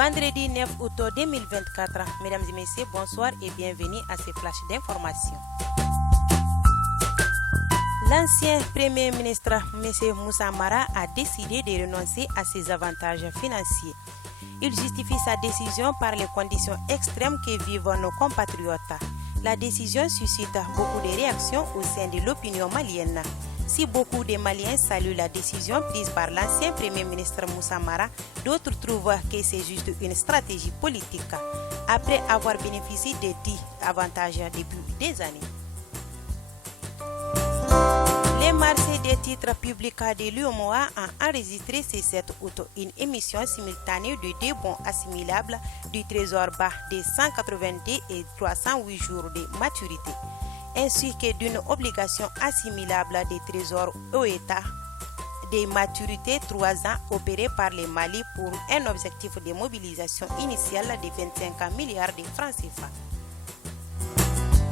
Vendredi 9 août 2024. Mesdames et messieurs, bonsoir et bienvenue à ce flash d'information. L'ancien Premier ministre M. Moussa Mara a décidé de renoncer à ses avantages financiers. Il justifie sa décision par les conditions extrêmes que vivent nos compatriotes. La décision suscite beaucoup de réactions au sein de l'opinion malienne. Si beaucoup de Maliens saluent la décision prise par l'ancien Premier ministre Moussa Mara, d'autres trouvent que c'est juste une stratégie politique, après avoir bénéficié de 10 avantages depuis des années. Le marché des titres publics de l'UEMOA a enregistré ce 7 août une émission simultanée de deux bons assimilables du Trésor bas de 182 et 308 jours de maturité, ainsi que d'une obligation assimilable des trésors au État de maturité 3 ans opérée par le Mali pour un objectif de mobilisation initiale de 25 milliards de francs CFA.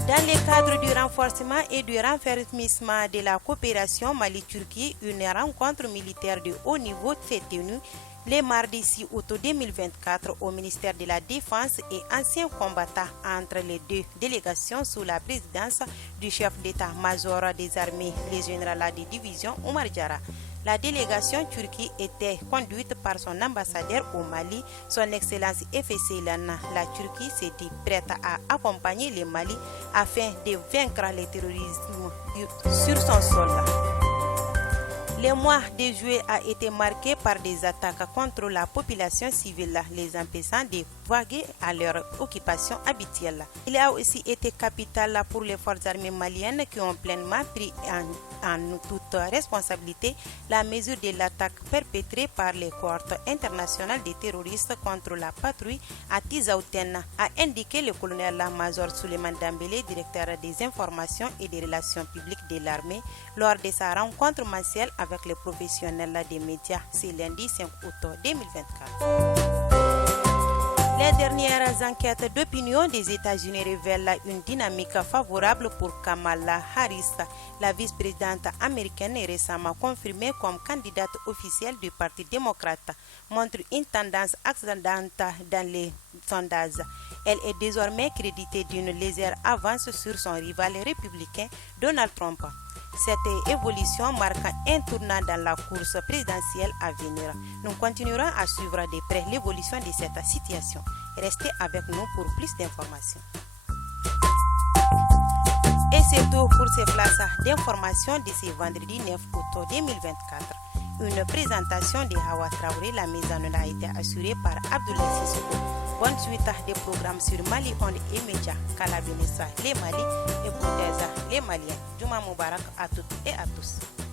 Dans le cadre du renforcement et du renfermissement de la coopération Mali-Turquie, une rencontre militaire de haut niveau s'est tenue le mardi 6 août 2024 au ministère de la Défense et anciens combattants entre les deux délégations sous la présidence du chef d'état-major des armées, le général de division Oumar Diarra. La délégation turque était conduite par son ambassadeur au Mali, son Excellence Efes Lana. La Turquie s'est dit prête à accompagner le Mali afin de vaincre le terrorisme sur son sol. Le mois de juillet a été marqué par des attaques contre la population civile, les empêchant de vaguer à leur occupation habituelle. Il a aussi été capital pour les forces armées maliennes qui ont pleinement pris en toute responsabilité la mesure de l'attaque perpétrée par les cohortes internationales des terroristes contre la patrouille à Tizaouten, a indiqué le colonel-major Souleymane Dambélé, directeur des informations et des relations publiques de l'armée, lors de sa rencontre mensuelle avec les professionnels des médias ce lundi 5 août 2024. Les dernières enquêtes d'opinion des États-Unis révèlent une dynamique favorable pour Kamala Harris. La vice-présidente américaine est récemment confirmée comme candidate officielle du Parti démocrate, montre une tendance ascendante dans les sondages. Elle est désormais créditée d'une légère avance sur son rival républicain Donald Trump. Cette évolution marque un tournant dans la course présidentielle à venir. Nous continuerons à suivre de près l'évolution de cette situation. Restez avec nous pour plus d'informations. Et c'est tout pour ces flashs d'informations de ce vendredi 9 août 2024. Une présentation de Hawa Traoré, la mise en œuvre a été assurée par Abdoulaye Sissoko. Bonne suite des programmes sur Mali Onde et Média, Kalabinessa les Mali et Boudeza les Maliens. Juma Moubarak à toutes et à tous.